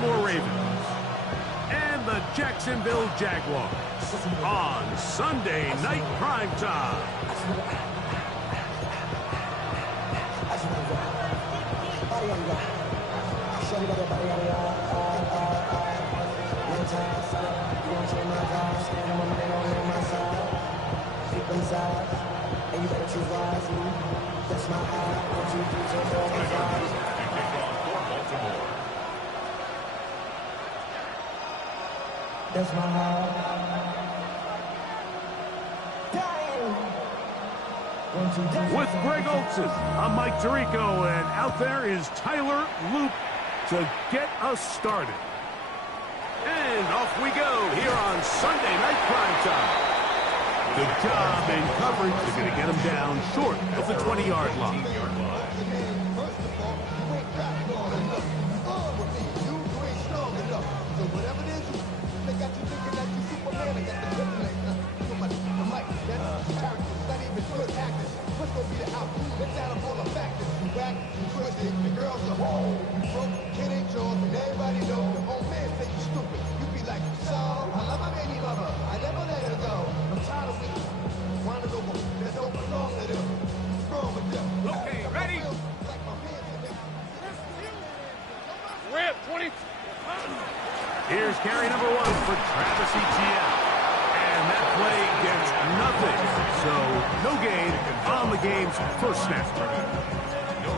Baltimore Ravens and the Jacksonville Jaguars on Sunday Night Primetime. And you better choose wisely. That's my eye. What you do to that's my heart. With Greg Olson, I'm Mike Tirico, and out there is Tyler Loop to get us started. And off we go here on Sunday Night Primetime. Good job in coverage. They're going to get him down short of the 20-yard line. Okay, ready? Rip, 20. Here's carry number 1 for Travis Etienne. And that play gets nothing. So no gain on the game's first snap.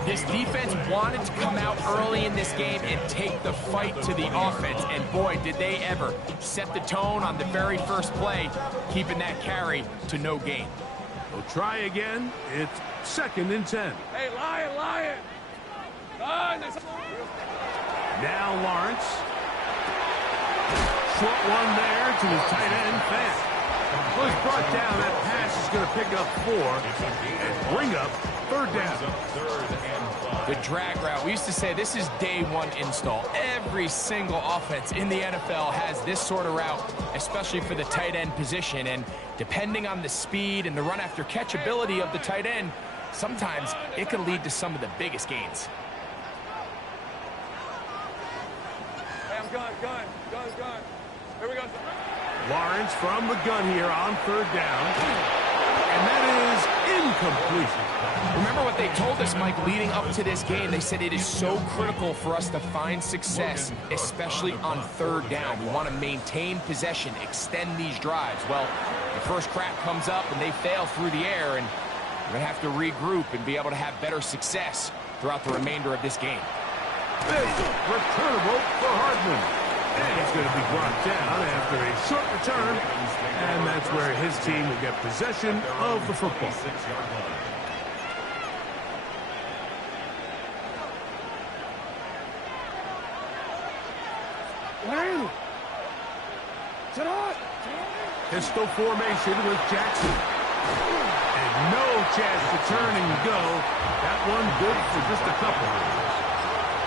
This defense wanted to come out early in this game and take the fight to the offense. And boy, did they ever set the tone on the very first play, keeping that carry to no gain. They'll try again. It's 2nd and 10. Hey, Lion. Now Lawrence. Short one there to his tight end, Fant. Well, he's brought down. That pass is going to pick up 4 and bring up 3rd down. The drag route. We used to say this is day 1 install. Every single offense in the NFL has this sort of route, especially for the tight end position. And depending on the speed and the run after catch ability of the tight end, sometimes it can lead to some of the biggest gains. Hey, I'm gun. Here we go. Lawrence from the gun here on 3rd down. And that is incomplete. Remember what they told us, Mike, leading up to this game. They said it is so critical for us to find success, especially on 3rd down. We want to maintain possession, extend these drives. Well, the first crack comes up and they fail through the air, and we're going to have to regroup and be able to have better success throughout the remainder of this game. Big returnable for Hardman. And he's going to be brought down after a short return. And that's where his team will get possession of the football. Pistol formation with Jackson. And no chance to turn and go. That one good for just a couple.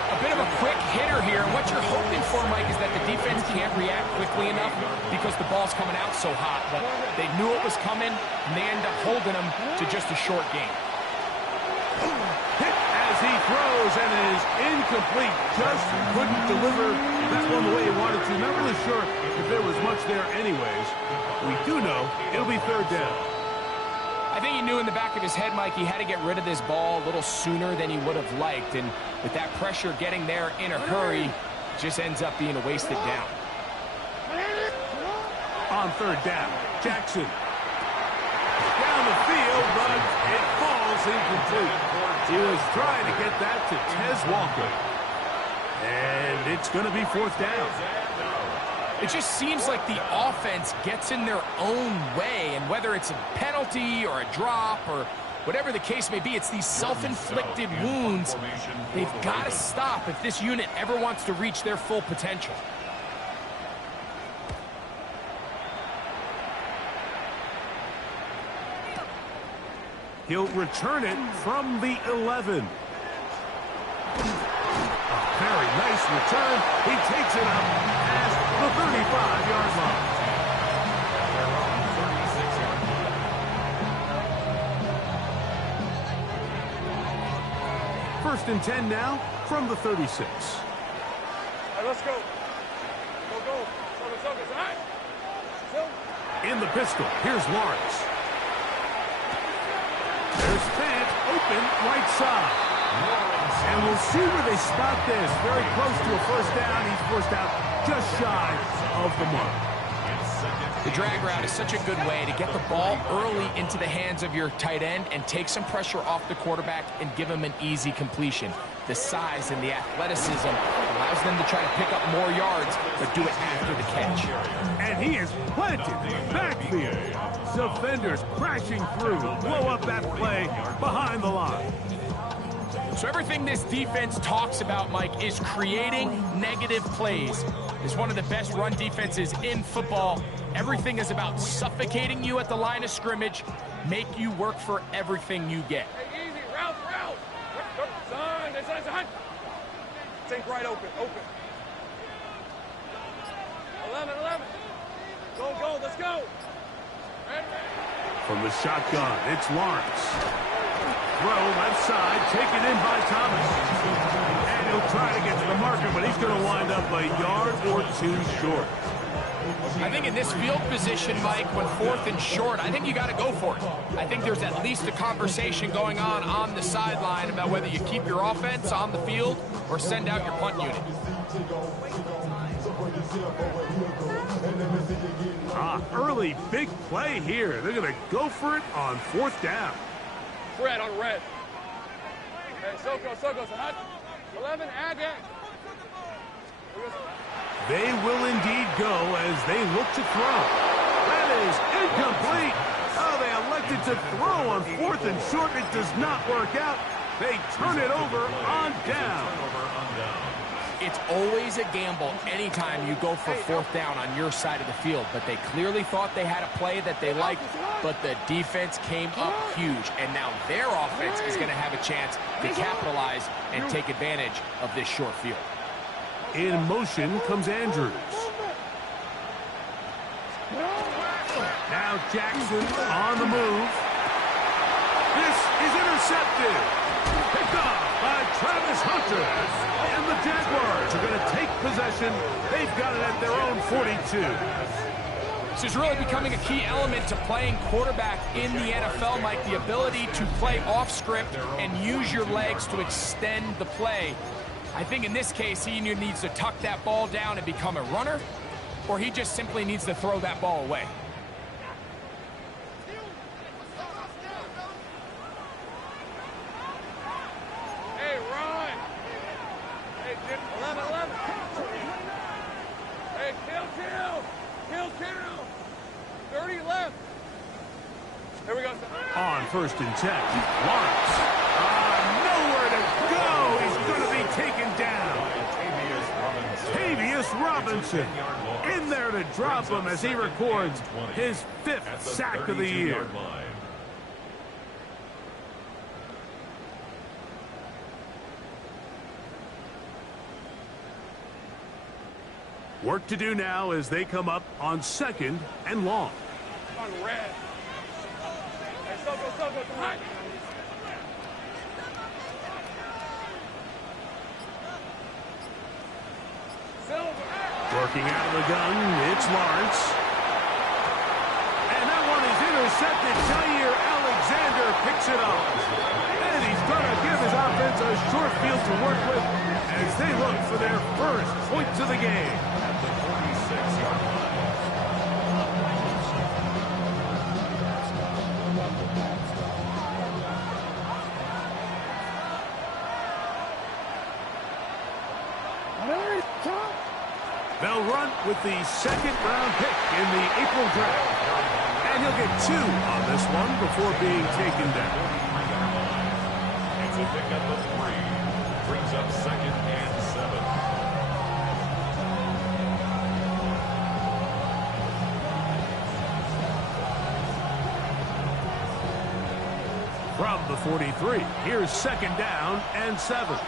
A bit of a quick hitter here, and what you're hoping for, Mike, is that the defense can't react quickly enough because the ball's coming out so hot. But they knew it was coming, and they end up holding them to just a short game. Hit as he throws, and it is incomplete. Just couldn't deliver that one the way he wanted to. Not really sure if there was much there anyways. We do know it'll be 3rd down. I think he knew in the back of his head, Mike, he had to get rid of this ball a little sooner than he would have liked. And with that pressure getting there in a hurry, it just ends up being a wasted down. On 3rd down, Jackson. Down the field, but it falls incomplete. He was trying to get that to Tez Walker. And it's going to be 4th down. It just seems like the offense gets in their own way, and whether it's a penalty or a drop or whatever the case may be, it's these self-inflicted wounds. They've got to stop if this unit ever wants to reach their full potential. He'll return it from the 11. Very nice return. He takes it up past the 35-yard line. 1st and 10 now from the 36. right, let's go. Go, go. So, all right. So. In the pistol, here's Lawrence. There's Fant open right side. And we'll see where they spot this. Very close to a first down. He's forced out just shy of the mark. The drag route is such a good way to get the ball early into the hands of your tight end and take some pressure off the quarterback and give him an easy completion. The size and the athleticism allows them to try to pick up more yards, but do it after the catch. And he is planted backfield. Defenders crashing through, blow up that play behind the line. So everything this defense talks about, Mike, is creating negative plays. It's one of the best run defenses in football. Everything is about suffocating you at the line of scrimmage, make you work for everything you get. Hey, easy, route. Son. Take right open. 11. Go, let's go. From the shotgun, it's Lawrence. Throw left side, taken in by Thomas. And he'll try to get to the marker, but he's going to wind up a yard or two short. I think in this field position, Mike, when 4th and short, I think you got to go for it. I think there's at least a conversation going on the sideline about whether you keep your offense on the field or send out your punt unit. Early big play here. They're going to go for it on 4th down. Red on red. Hey, Soko, hot. 11, add that. They will indeed go as they look to throw. That is incomplete. Oh, they elected to throw on 4th and short. It does not work out. They turn it over on down. It's always a gamble anytime you go for 4th down on your side of the field, but they clearly thought they had a play that they liked, but the defense came up huge, and now their offense is going to have a chance to capitalize and take advantage of this short field. In motion comes Andrews. Now Jackson on the move. This is intercepted. Picked off by Travis Hunter. And the Jaguars are going to take possession. They've got it at their own 42. This is really becoming a key element to playing quarterback in the NFL, Mike. The ability to play off script and use your legs to extend the play. I think in this case, he either needs to tuck that ball down and become a runner, or he just simply needs to throw that ball away. Hey, run! Hey, 11. Hey, kill! 30 left. Here we go. On 1st and 10, Lawrence. Nowhere to go. He's going to be taken down. Tavius Robinson in there to drop him as he records his 5th sack of the year. Work to do now as they come up on 2nd and long. On red. Hey, Soko, hot. Working out of the gun, it's Lawrence. And that one is intercepted. Jair Alexander picks it up. And he's going to give his offense a short field to work with as they look for their first points of the game. They'll run with the 2nd-round pick in the April draft. And he'll get 2 on this one before being taken down. It's a pickup of 3. Brings up 2nd and 7. From the 43, here's 2nd down and 7.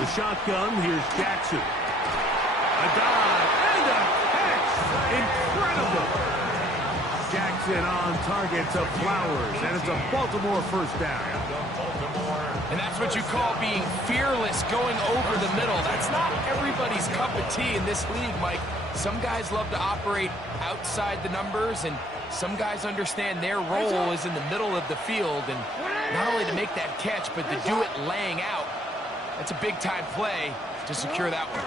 The shotgun, here's Jackson. A dive and a catch. Incredible. Jackson on target to Flowers, and it's a Baltimore first down. Baltimore And that's what you call being fearless, going over the middle. That's not everybody's cup of tea in this league, Mike. Some guys love to operate outside the numbers, and some guys understand their role is in the middle of the field, and not only to make that catch, but to do it laying out. That's a big-time play to secure that one.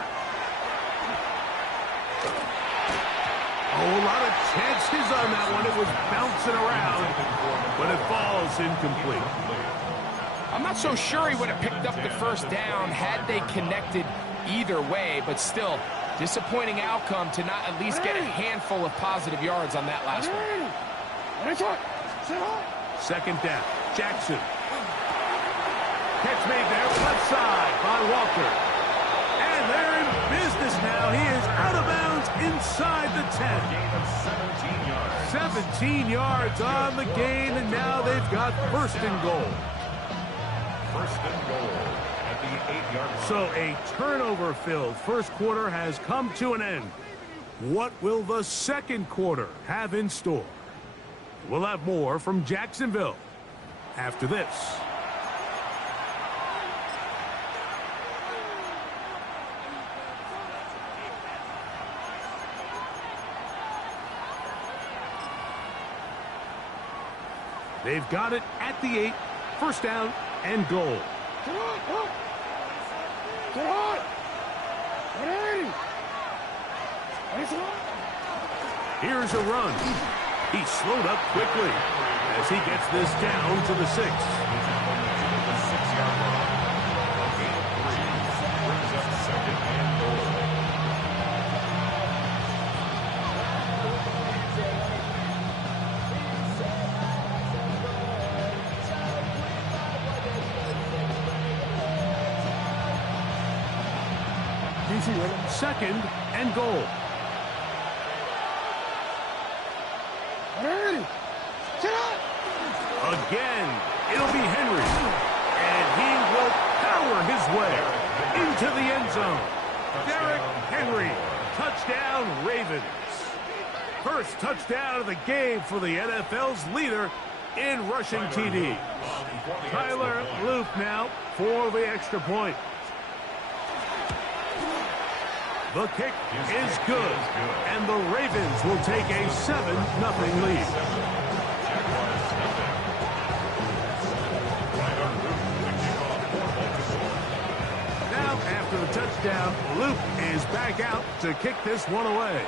Oh, a lot of chances on that one. It was bouncing around, but it falls incomplete. I'm not so sure he would have picked up the first down had they connected either way, but still, disappointing outcome to not at least get a handful of positive yards on that last one. Second down, Jackson. Catch made there, left side by Walker. And they're in business now. He is out of bounds inside the 10. Gain of 17 yards. 17 yards on the gain, and now they've got first and goal. First and goal at the 8-yard line. So a turnover-filled first quarter has come to an end. What will the second quarter have in store? We'll have more from Jacksonville after this. They've got it at the 8, first down and goal. Here's a run. He slowed up quickly as he gets this down to the 6. The 6-yard line. A gain of 3 brings up second and goal. Second and goal. Again, it'll be Henry. And he will power his way into the end zone. Derrick Henry, touchdown Ravens. First touchdown of the game for the NFL's leader in rushing TD. Tyler Loop now for the extra point. The kick is good, and the Ravens will take a 7-0 lead. Now, after the touchdown, Luke is back out to kick this one away.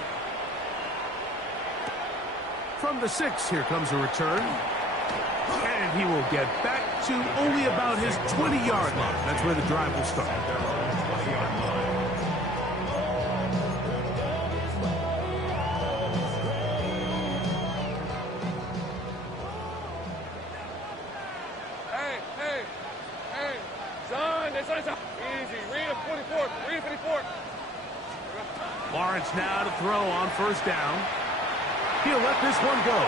From the 6, here comes a return. And he will get back to only about his 20-yard line. That's where the drive will start. Easy. Read him, 44. Read 54. Lawrence now to throw on first down. He'll let this one go.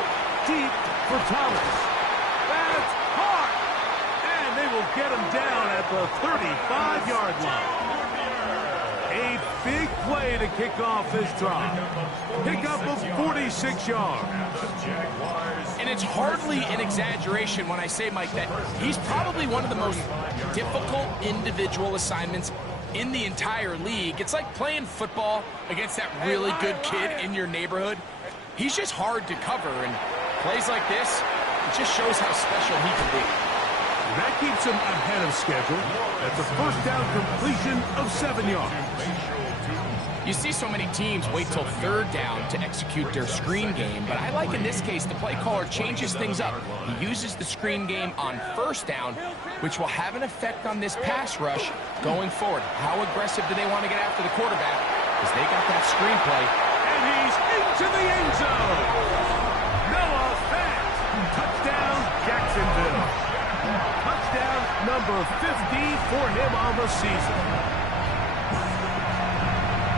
Deep for Thomas. That's hard. And they will get him down at the 35-yard line. A big play to kick off this drive. Pickup of 46 yards. And it's hardly an exaggeration when I say, Mike, that he's probably one of the most difficult individual assignments in the entire league. It's like playing football against that really good kid in your neighborhood. He's just hard to cover, and plays like this, it just shows how special he can be. That keeps him ahead of schedule. That's a first down completion of 7 yards. You see so many teams wait till third down to execute their screen game, but I like in this case the play caller changes things up. He uses the screen game on first down, which will have an effect on this pass rush going forward. How aggressive do they want to get after the quarterback? Because they got that screen play. And he's into the end zone. Noah Fant. Touchdown, Jacksonville. Touchdown number 50 for him on the season.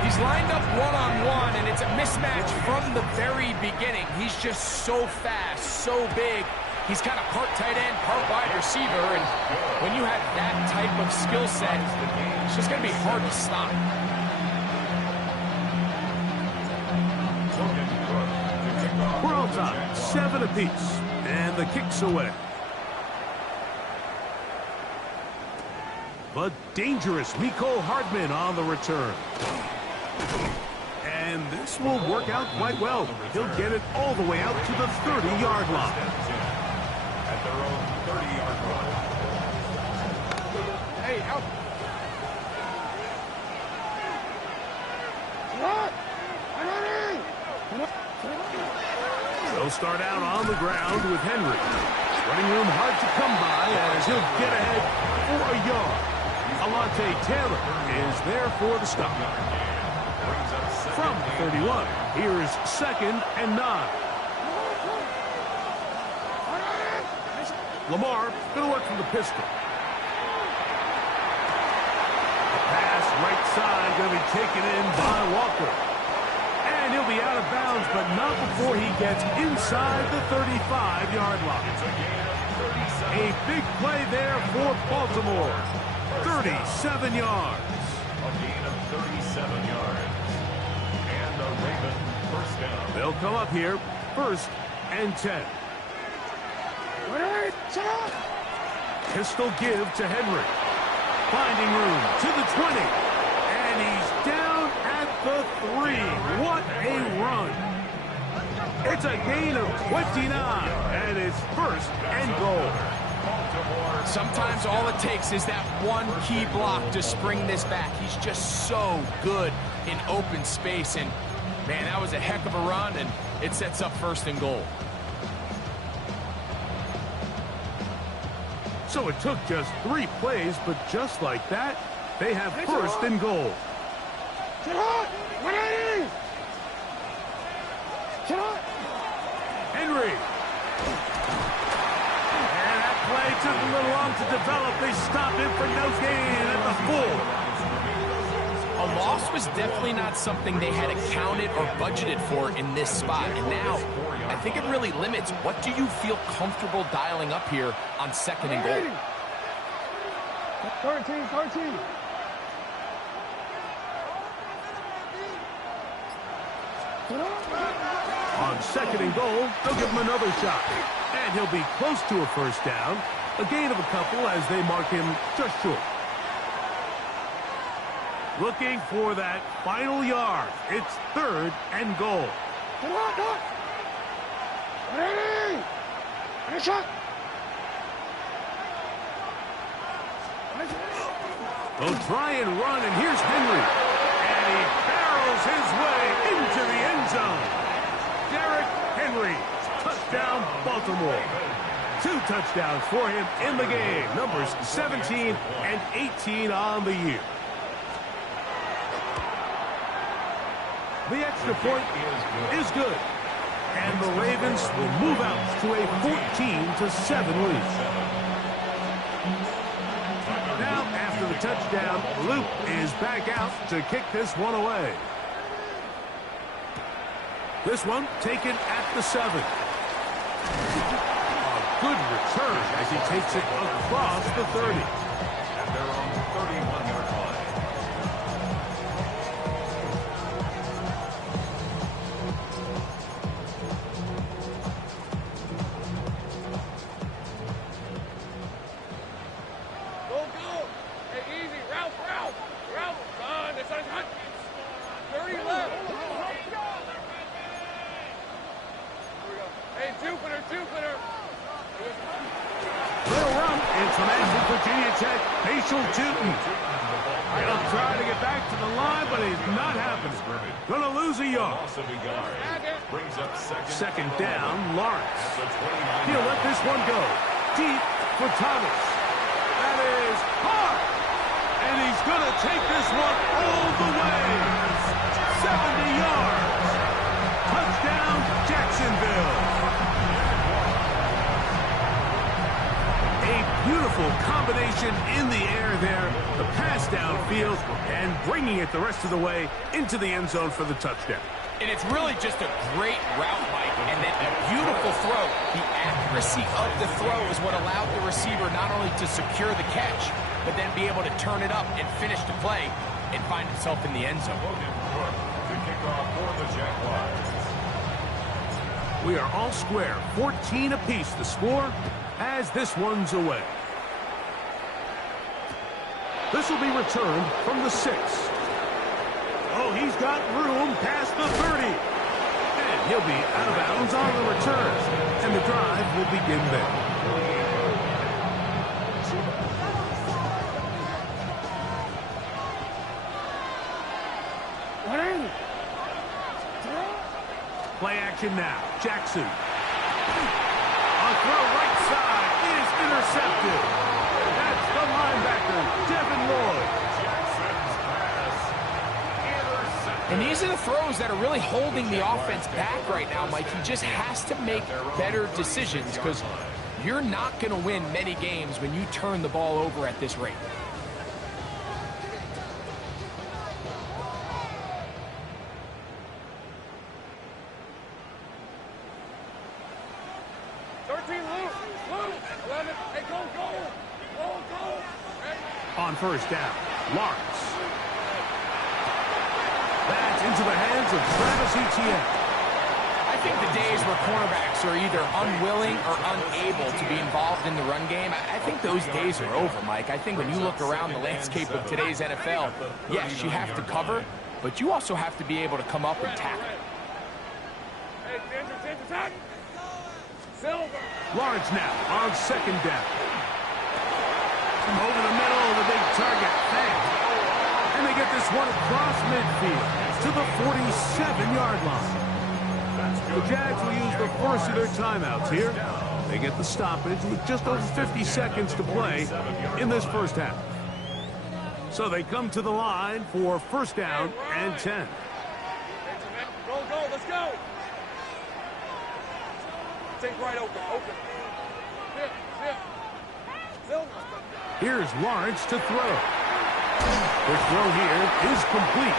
He's lined up one-on-one, and it's a mismatch from the very beginning. He's just so fast, so big. He's kind of part tight end, part wide receiver, and when you have that type of skill set, it's just going to be hard to stop. We're on time, 7 apiece, and the kick's away. but dangerous Mecole Hardman on the return. And this will work out quite well. He'll get it all the way out to the 30-yard line. At their own 30-yard line. Hey, out. They'll start out on the ground with Henry. Running room hard to come by as he'll get ahead for a yard. Alontae Taylor is there for the stop. From the 31, here's 2nd and 9. Lamar going to work from the pistol. A pass right side going to be taken in by Walker. And he'll be out of bounds, but not before he gets inside the 35-yard line. A big play there for Baltimore. 37 yards. A gain of 37 yards. And the Ravens first down. They'll come up here, 1st and 10. Pistol give to Henry. Finding room to the 20. And he's down at the 3. What a run. It's a gain of 29. And it's 1st and goal. Sometimes all it takes is that one key block to spring this back. He's just so good in open space. And, man, that was a heck of a run, and it sets up 1st and goal. So it took just 3 plays, but just like that, they have 1st and goal. Henry. And that play took a little long to develop. They stopped it for no gain at the full. A loss was definitely not something they had accounted or budgeted for in this spot. And now, I think it really limits what do you feel comfortable dialing up here on 2nd and goal. 13. On 2nd and goal, they'll give him another shot. And he'll be close to a 1st down. A gain of a couple as they mark him just short. Looking for that final yard. It's 3rd and goal. They'll try and run, and here's Henry. And he barrels his way into the end zone. Derrick Henry, touchdown Baltimore. 2 touchdowns for him in the game. Numbers 17 and 18 on the year. The extra point is good. And the Ravens will move out to a 14-7 lead. Now, after the touchdown, Luke is back out to kick this one away. This one taken at the 7. A good return as he takes it across the 30. And they're on the 31-yard line. Go. Hey, easy. Ralph. Son, this is hot. 30 left. Hey, Jupiter. Little run. It's the man from Virginia Tech, Facial Tootin. He'll try to get back to the line, but it's not happening. Going to lose a yard. Loss of a yard. Brings up 2nd down, Lawrence. at the 29. He'll let this one go. Deep for Thomas. That is hard. And he's going to take this one all the way. 70 yards. Touchdown, Jacksonville. A beautiful combination in the air there. The pass downfield and bringing it the rest of the way into the end zone for the touchdown. And it's really just a great route, Mike, and then a beautiful throw. The accuracy of the throw is what allowed the receiver not only to secure the catch, but then be able to turn it up and finish the play and find himself in the end zone. Logan Brooks to kick off for the Jaguars. We are all square, 14 apiece the score as this one's away. This will be returned from the 6. Oh, he's got room past the 30. And he'll be out of bounds on the return. And the drive will begin there. Play action now. Jackson. On throw right side is intercepted. That's the linebacker, Devin Lloyd. And these are the throws that are really holding the offense back right now, Mike. He just has to make better decisions because you're not going to win many games when you turn the ball over at this rate. On first down, Lawrence. That's into the hands of Travis Etienne. I think the days where cornerbacks are either unwilling or unable to be involved in the run game, I think those days are over, Mike. I think when you look around the landscape of today's NFL, yes, you have to cover, but you also have to be able to come up and tackle. Lawrence now on second down. Over the middle, the big target. Thanks. And they get this one across midfield to the 47-yard line. The Jags will use the first of their timeouts here. They get the stoppage with just over 50 seconds to play in this first half. So they come to the line for first down and 10. Go, let's go. Take right open. Here's Lawrence to throw. Their throw here is complete.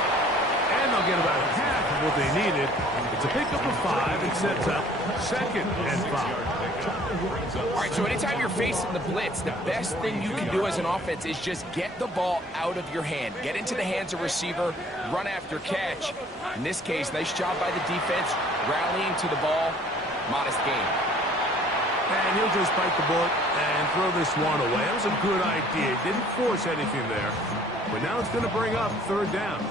And they'll get about half of what they needed. It's a pickup of 5 and sets up second and 5. All right, so anytime you're facing the blitz, the best thing you can do as an offense is just get the ball out of your hand. Get into the hands of receiver, run after catch. In this case, nice job by the defense, rallying to the ball. Modest gain. And he'll just bite the bullet and throw this one away. That was a good idea. Didn't force anything there. But now it's going to bring up third down.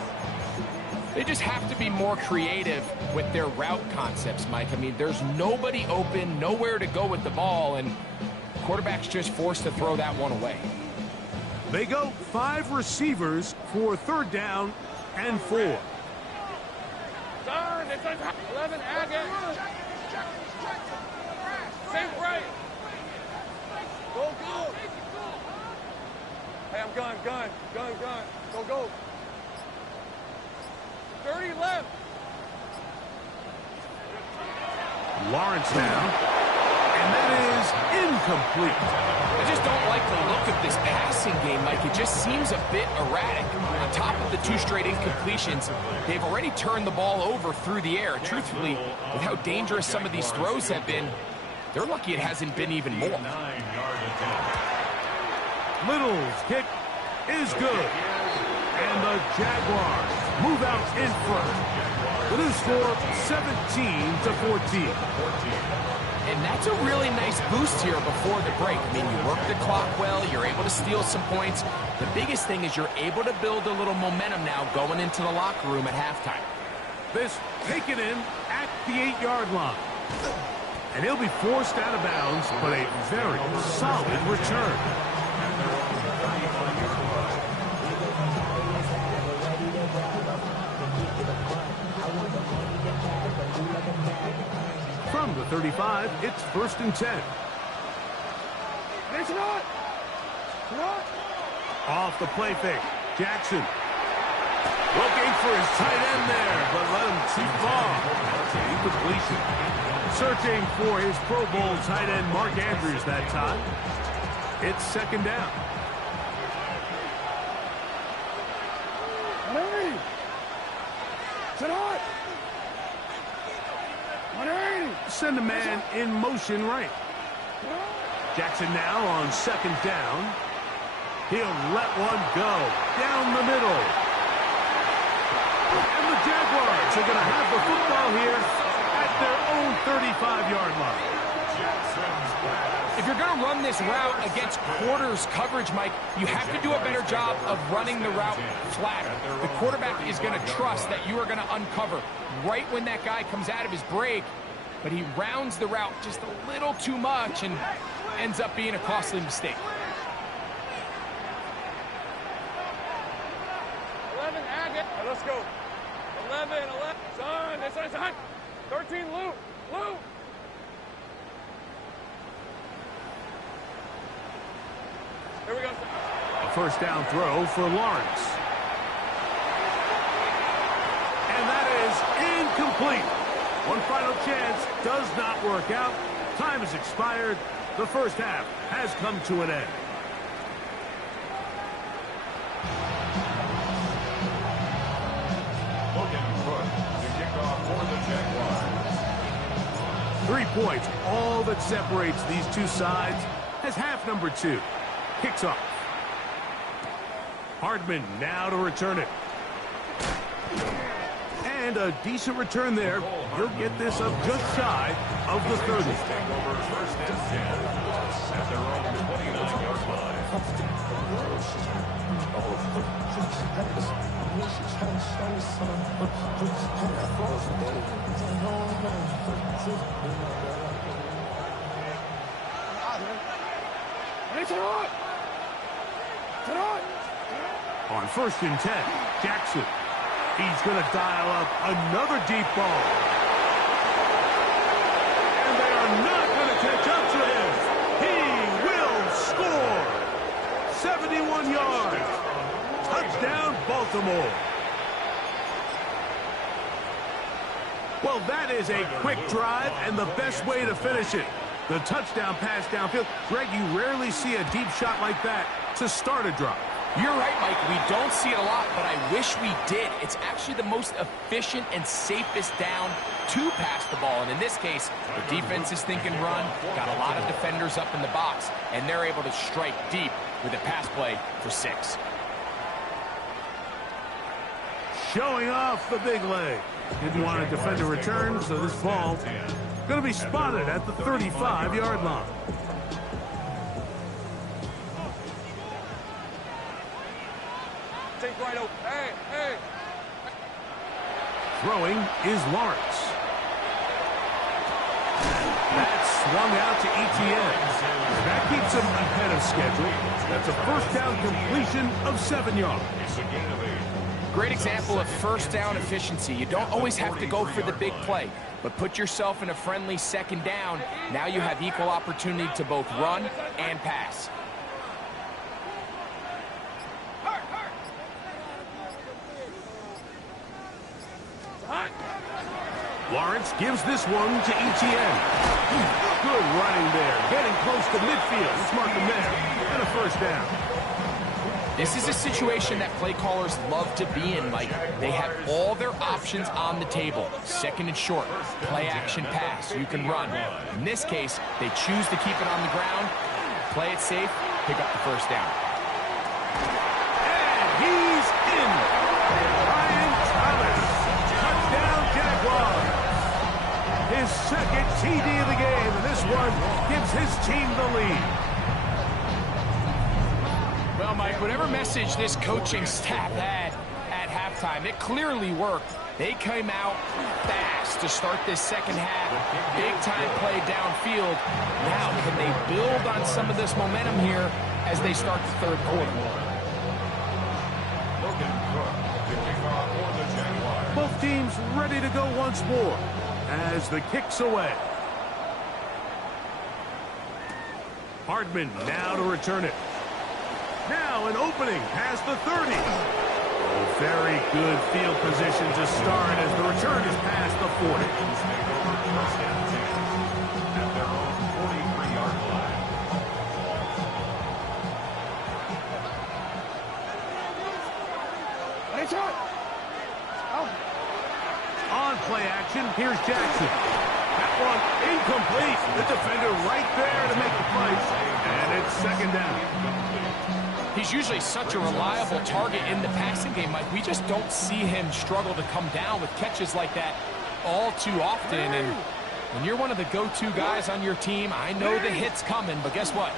They just have to be more creative with their route concepts, Mike. I mean, there's nobody open, nowhere to go with the ball, and quarterback's just forced to throw that one away. They go 5 receivers for third down and 4. Turn, it's 11, again. Same right. Go. Hey, I'm gun. Go. 30 left. Lawrence now. And that is incomplete. I just don't like the look of this passing game, Mike. It just seems a bit erratic. On top of the 2 straight incompletions, they've already turned the ball over through the air. Truthfully, with how dangerous some of these throws have been, they're lucky it hasn't been even more. Little's kick is good. And the Jaguars move out in front. The new score, 17-14. And that's a really nice boost here before the break. I mean, you work the clock well, you're able to steal some points. The biggest thing is you're able to build a little momentum now going into the locker room at halftime. This taken in at the 8-yard line. And he'll be forced out of bounds, but a very solid return. From the 35, it's first and 10. It's not. Off the play fake, Jackson. Looking for his tight end there, but let him too far. That's an incompletion. Searching for his Pro Bowl tight end, Mark Andrews, that time. It's second down. Send a man in motion right. Jackson now on second down. He'll let one go down the middle. And the Jaguars are going to have the football here at their own 35-yard line. If you're going to run this route against quarters coverage, Mike, you have to do a better job of running the route flatter. The quarterback is going to trust that you are going to uncover right when that guy comes out of his break, but he rounds the route just a little too much and ends up being a costly mistake. 11, Agate. Let's go. 11. Son, this one's hot. 13, Luke. Here we go. A first down throw for Lawrence. And that is incomplete. One final chance does not work out. Time has expired. The first half has come to an end. Logan Cook to kick off for the Jaguars. 3 points, all that separates these two sides, as half number 2 kicks off. Hardman now to return it. And a decent return there. He'll get this up just shy of the 30. Take over first and 10 at their own 29-yard line. On first and 10, Jackson. He's going to dial up another deep ball. And they are not going to catch up to him. He will score. 71 yards. Touchdown, Baltimore. Well, that is a quick drive and the best way to finish it. The touchdown pass downfield. Greg, you rarely see a deep shot like that to start a drive. You're right, Mike. We don't see it a lot, but I wish we did. It's actually the most efficient and safest down to pass the ball. And in this case, the defense is thinking run, got a lot of defenders up in the box, and they're able to strike deep with a pass play for 6. Showing off the big leg. Didn't want to defend a return, so this ball going to be spotted at the 35-yard line. Take right over. Hey. Throwing is Lawrence. That's swung out to Etienne. That keeps him ahead of schedule. That's a first down completion of 7 yards. Great example of first down efficiency. You don't always have to go for the big play, but put yourself in a friendly second down. Now you have equal opportunity to both run and pass. Lawrence gives this one to Etienne. Good running there. Getting close to midfield. It's marking there. And a first down. This is a situation that play callers love to be in, Mike. They have all their options on the table. Second and short, play action pass. You can run. In this case, they choose to keep it on the ground, play it safe, pick up the first down. And he's in. Ryan Thomas. Touchdown, Jaguars. His second TD of the game, and this one gives his team the lead. Well, Mike, whatever message this coaching staff had at halftime, it clearly worked. They came out fast to start this second half. Big-time play downfield. Now, can they build on some of this momentum here as they start the third quarter? Logan Cook to kick off for the Jaguars. Both teams ready to go once more as the kick's away. Hardman now to return it. Now an opening past the 30. Oh, very good field position to start as the return is past the 40. First and 10 at their own 43-yard line. On play action, here's Jackson. That one incomplete. The defender right there to make the play. And it's second down. He's usually such a reliable target in the passing game, Mike. We just don't see him struggle to come down with catches like that all too often. And When you're one of the go-to guys on your team, I know the hit's coming, but guess what?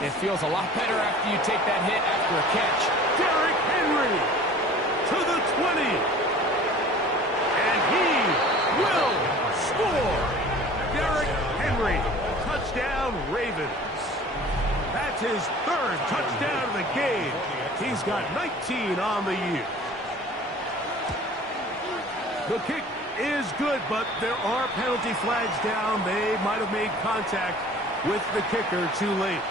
It feels a lot better after you take that hit after a catch. Derrick Henry to the 20. And he will score. Derrick Henry, touchdown Ravens. That's his third touchdown of the game. He's got 19 on the year. The kick is good, but there are penalty flags down. They might have made contact with the kicker too late.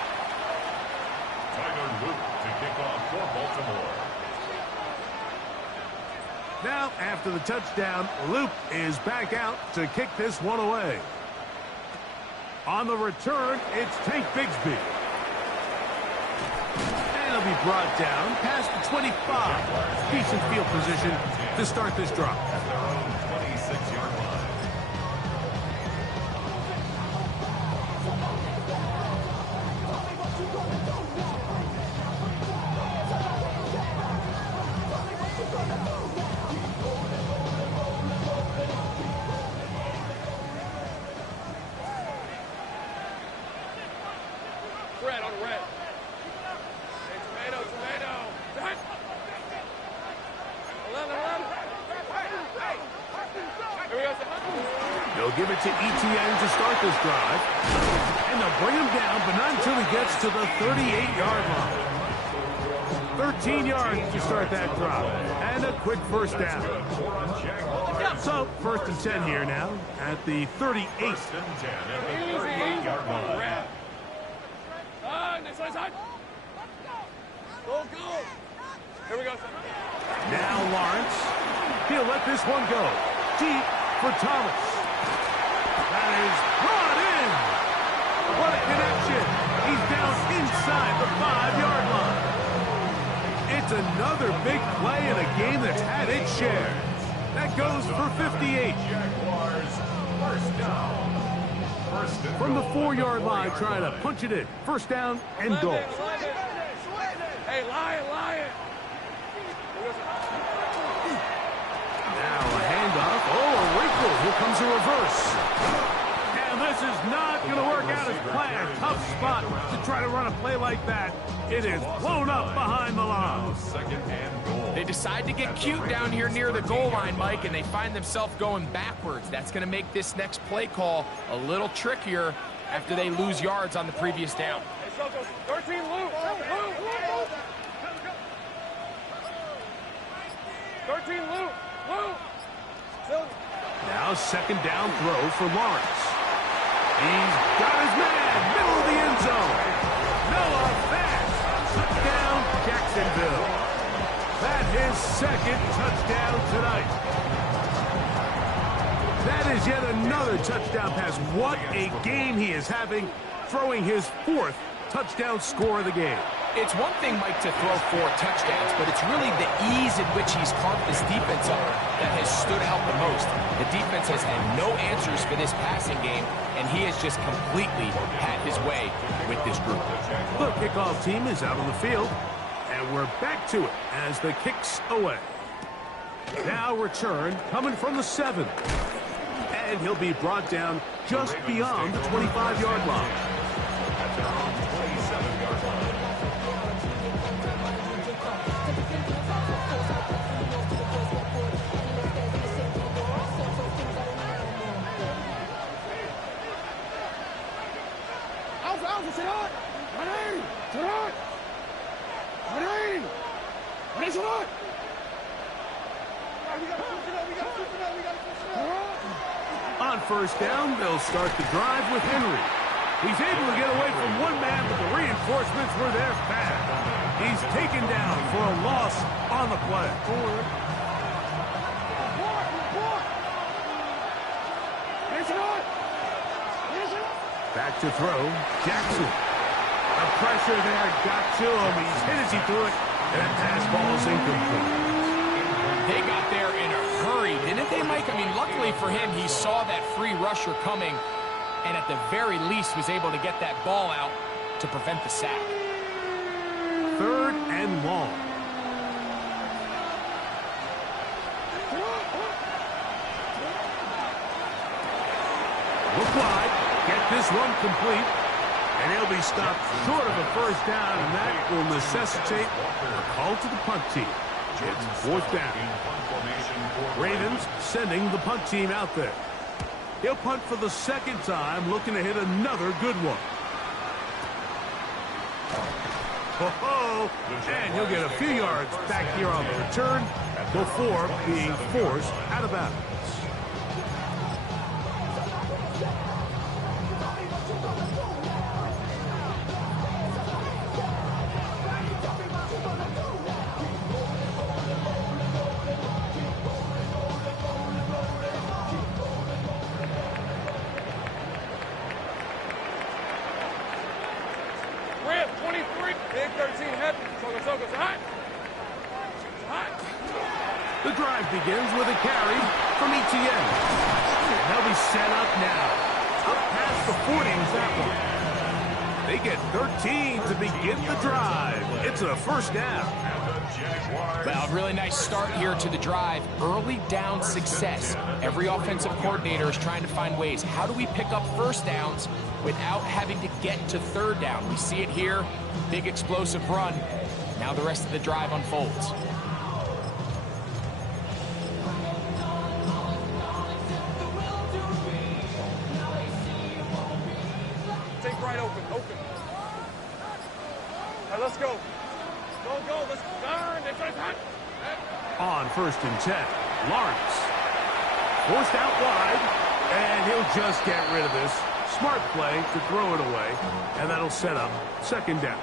Tyler Luke to kick off for Baltimore. Now, after the touchdown, Luke is back out to kick this one away. On the return, it's Tank Bigsby. And he'll be brought down past the 25. Decent field position to start this drive. At their own 26-yard line. Red on red. Hey, tomato, tomato. 11. Here we go. They'll give it to Etienne to start this drive. And they'll bring him down, but not until he gets to the 38-yard line. 13 yards to start that drive. And a quick first down. So, first and 10 here now at the 38. First and 10 at the 38-yard line. Next side. Go. Here we go. Now Lawrence. He'll let this one go. Deep for Thomas. That is brought in. What a connection. He's down inside the 5-yard line. It's another big play in a game that's had its share. That goes for 58. Jaguars, first down. From the 4-yard line, trying to punch it in. First down and goal. Hey, Lion. Now a handoff. Oh, a wrinkle. Here comes a reverse. And this is not going to work out as planned. Tough spot to try to run a play like that. It is blown up behind the line. Second and goal. They decide to get cute down here near the goal line, Mike, and they find themselves going backwards. That's going to make this next play call a little trickier after they lose yards on the previous down. Hey, 13 Luke. 13 Luke. Now second down throw for Lawrence. He's got his man, middle of the end zone. Noah Fant, touchdown Jacksonville. That his second touchdown tonight. That is yet another touchdown pass. What a game he is having, throwing his 4th touchdown score of the game. It's one thing, Mike, to throw 4 touchdowns, but it's really the ease in which he's carved this defense up that has stood out the most. The defense has had no answers for this passing game, and he has just completely had his way with this group. The kickoff team is out on the field, and we're back to it as the kick's away. Now return coming from the 7. And he'll be brought down just beyond the 25-yard line. At their own 27-yard line. On first down, they'll start the drive with Henry. He's able to get away from one man, but the reinforcements were there fast. He's taken down for a loss on the play. Back to throw, Jackson. The pressure there got to him. He's hit as he threw it, and that pass ball is incomplete. They got there in a hurry, didn't they, Mike? I mean, luckily for him, he saw that free rusher coming, and at the very least was able to get that ball out to prevent the sack. 3rd and long. wide. Get this one complete. And he'll be stopped short of a first down, and that will necessitate a call to the punt team. It's fourth down. Ravens sending the punt team out there. He'll punt for the second time, looking to hit another good one. And he'll get a few yards back here on the return before being forced out of bounds. Red 23, big 13 heavy. Sogo's hot. Hot. The drive begins with a carry from Etienne. And they'll be set up now. Up past the 40 is that one. They get 13 to begin the drive. It's a first down. Well, really nice start here to the drive. Early down success. Every offensive coordinator is trying to find ways. How do we pick up first downs without having to get to third down? We see it here. Big explosive run. Now the rest of the drive unfolds. Take right open. All right, let's go. Go. Let's turn. They're trying to hot. On first and 10, Lawrence. Forced out wide, and he'll just get rid of this. Smart play to throw it away, and that'll set up second down.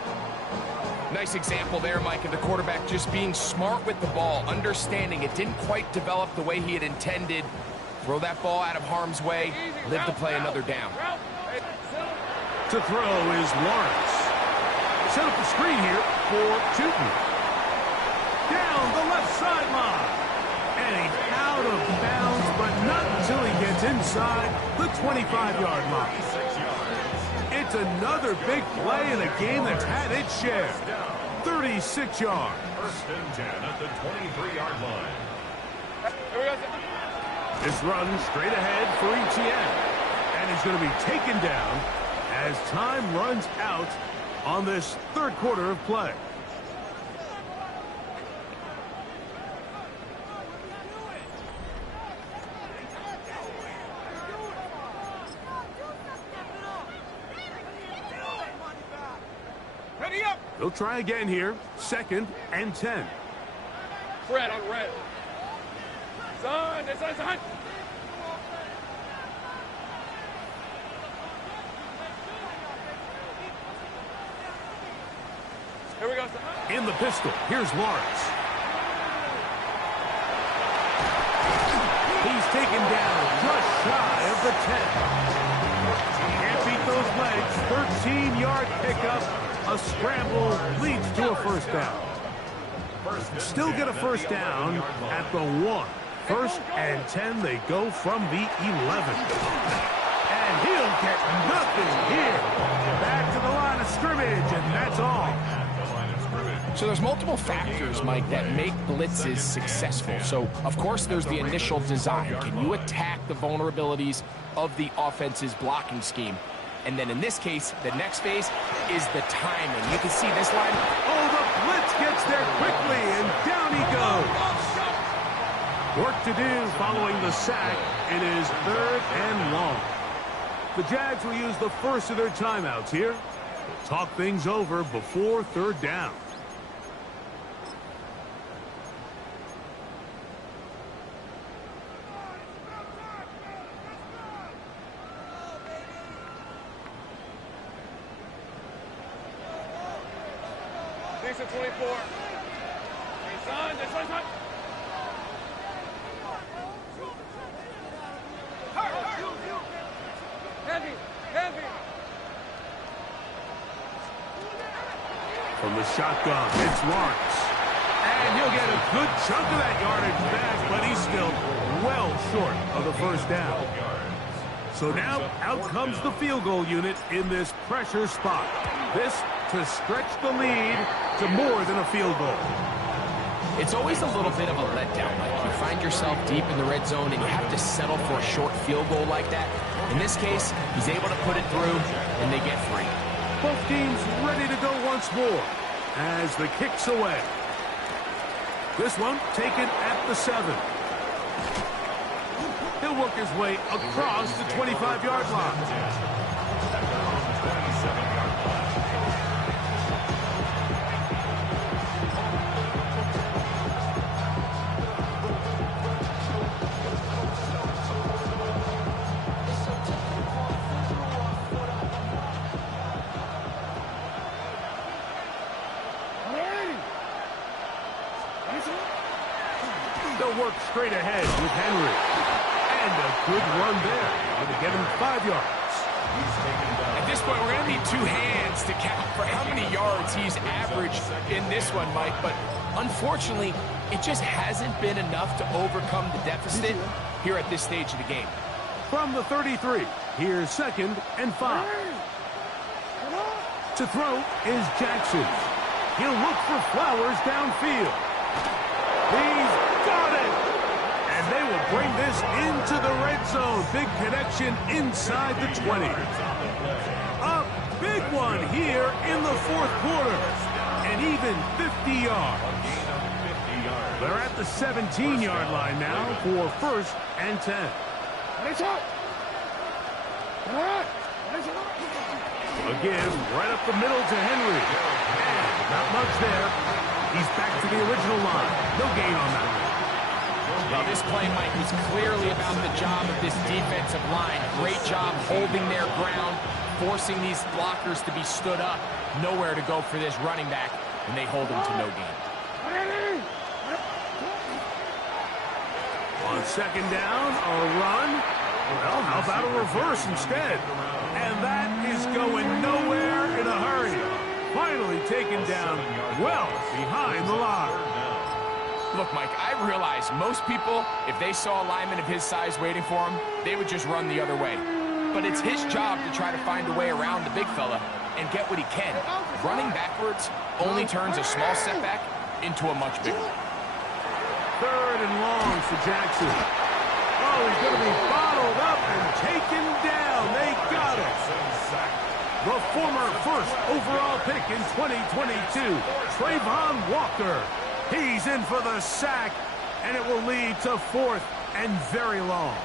Nice example there, Mike, of the quarterback just being smart with the ball, understanding it didn't quite develop the way he had intended. Throw that ball out of harm's way, live to play another down. To throw is Lawrence. Set up the screen here for Tootin. Down the left sideline. And he's out of bounds, but not until he gets inside the 25-yard line. It's another big play in a game that's had its share. 36 yards. First and 10 at the 23-yard line. Here we go. This run straight ahead for Etienne. And he's going to be taken down as time runs out on this third quarter of play. Ready up. They'll try again here. Second and 10. Fred on red. Son. Here we go. In the pistol, here's Lawrence. He's taken down just shy of the 10. Can't beat those legs. 13-yard pickup. A scramble leads to a first down. Still get a first down at the 1. First and 10, they go from the 11. And he'll get nothing here. Back to the line of scrimmage, and that's all. So there's multiple factors, Mike, that make blitzes successful. So, of course, there's the initial design. Can you attack the vulnerabilities of the offense's blocking scheme? And then in this case, the next phase is the timing. You can see this line. Oh, the blitz gets there quickly, and down he goes. Work to do following the sack. It is third and long. The Jags will use the first of their timeouts here. We'll talk things over before third down. Decent 24. Hey, son. This one's hot. Heavy. From the shotgun, it's Lawrence. And he'll get a good chunk of that yardage back, but he's still well short of the first down. So now, out comes the field goal unit in this pressure spot. This to stretch the lead to more than a field goal. It's always a little bit of a letdown. Like you find yourself deep in the red zone and you have to settle for a short field goal like that. In this case, he's able to put it through, and they get free. Both teams ready to go once more as the kick's away. This one taken at the 7. He'll work his way across the 25-yard line. At their own 27-yard line. They'll work straight ahead with Henry. And a good run there. Going to get him 5 yards. At this point, we're going to need 2 hands to count for how many yards he's averaged in this one, Mike. But unfortunately, it just hasn't been enough to overcome the deficit here at this stage of the game. From the 33, here's 2nd and 5. To throw is Jackson. He'll look for Flowers downfield. He's got it! And they will bring this into the red zone. Big connection inside the 20. A big one here in the 4th quarter. And even 50 yards. They're at the 17-yard line now for 1st and 10. Again, right up the middle to Henry. And not much there. He's back to the original line. No gain on that one. Well, this play, Mike, was clearly about the job of this defensive line. Great job holding their ground, forcing these blockers to be stood up. Nowhere to go for this running back, and they hold him to no gain. On 2nd down, a run. Well, how about a reverse instead? And that is going nowhere in a hurry. Finally taken down well behind the line. Look, Mike, I realize most people, if they saw a lineman of his size waiting for him, they would just run the other way. But it's his job to try to find a way around the big fella and get what he can. Running backwards only turns a small setback into a much bigger one. 3rd and long for Jackson. Oh, he's going to be bottled up and taken down. They got it. The former 1st overall pick in 2022, Trayvon Walker. He's in for the sack, and it will lead to 4th and very long.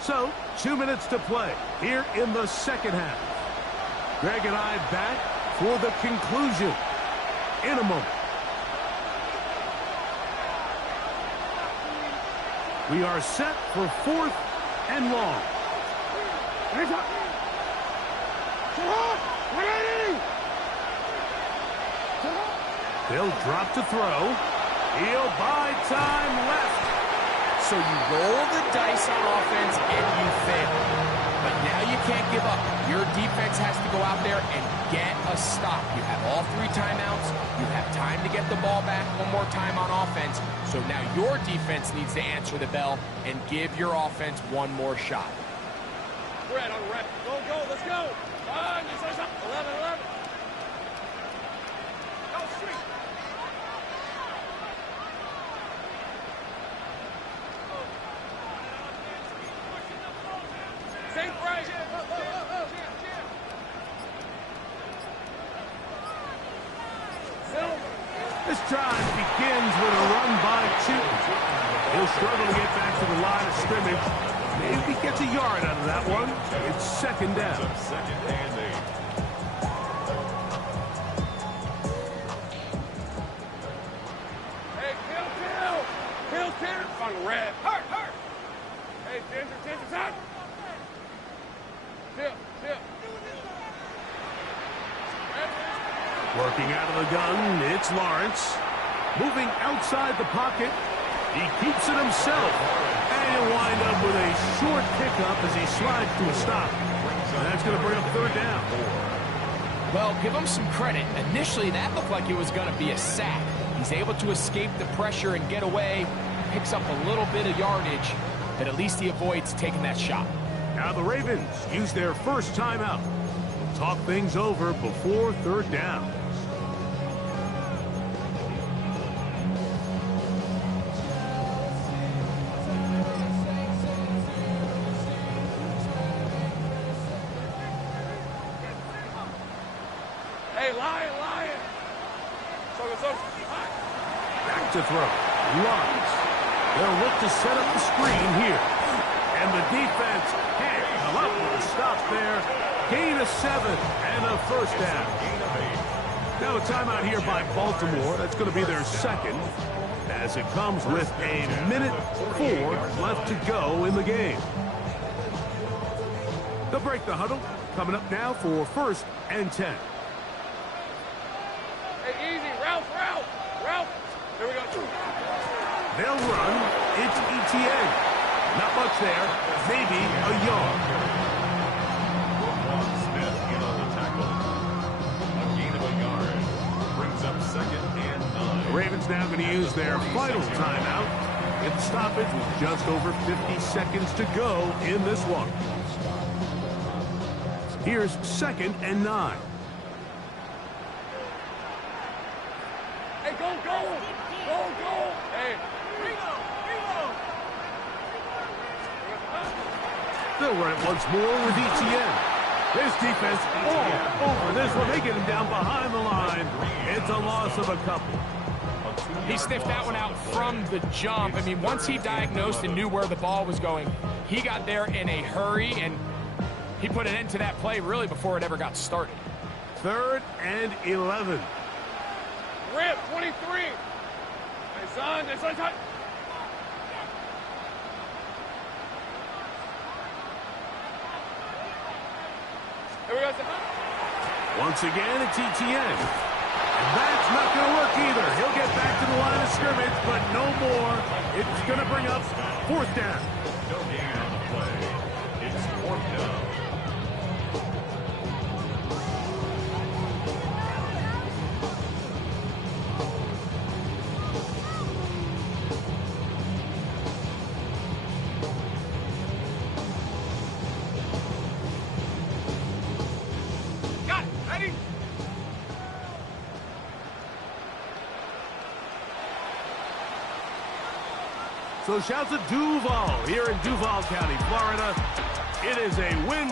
So, 2 minutes to play here in the 2nd half. Greg and I back for the conclusion in a moment. We are set for 4th and long. They'll drop to throw. He'll buy time left. So you roll the dice on offense and you fail. But now you can't give up. Your defense has to go out there and get a stop. You have all 3 timeouts. You have time to get the ball back one more time on offense. So now your defense needs to answer the bell and give your offense one more shot. Red on red. Go, go, let's go. 11, 11. Go, street. Safe right. This drive begins with a run by Chewton. He'll struggle to get back to the line of scrimmage. Maybe gets a yard out of that one. It's 2nd down. 2nd and 8. Hey, kill. On red. Hurt. Hey, Ginger, out. Kill. Working out of the gun, it's Lawrence. Moving outside the pocket. He keeps it himself. And he'll wind up with a short pickup as he slides to a stop. And that's going to bring up 3rd down. Well, give him some credit. Initially, that looked like it was going to be a sack. He's able to escape the pressure and get away. Picks up a little bit of yardage. but at least he avoids taking that shot. Now the Ravens use their first timeout. We'll talk things over before third down. Hey, Lion. So. Back to throw. Runs. They'll look to set up the screen here. And the defense can't come up with a stop there. Gain of 7 and a first down. Now a timeout here by Baltimore. That's going to be their second, as it comes with a minute 4 left to go in the game. They'll break the huddle. Coming up now for 1st and 10. Hey, easy. Ralph. Here we go. They'll run. It's ETN. Not much there. Maybe a yard. Roquan Smith in on the tackle. A gain of a yard. Brings up 2nd and 9. The Ravens now going to use their final timeout. Get the stoppage with just over 50 seconds to go in this one. Here's 2nd and 9. Hey, go. Hey. They'll run it once more with ETN. This defense all over this one. They get him down behind the line. It's a loss of a couple. He sniffed that one out from the jump. I mean, once he diagnosed and knew where the ball was going, he got there in a hurry, and he put an end to that play really before it ever got started. 3rd and 11. Rip, 23. Hey, son. Here we go, son. Once again, it's ETN. And that's not going to work either. He'll get back to the line of scrimmage, but no more. It's going to bring up 4th down. No gain on the play. It's 4th down. Got it. Ready? So shouts of Duval here in Duval County, Florida. It is a win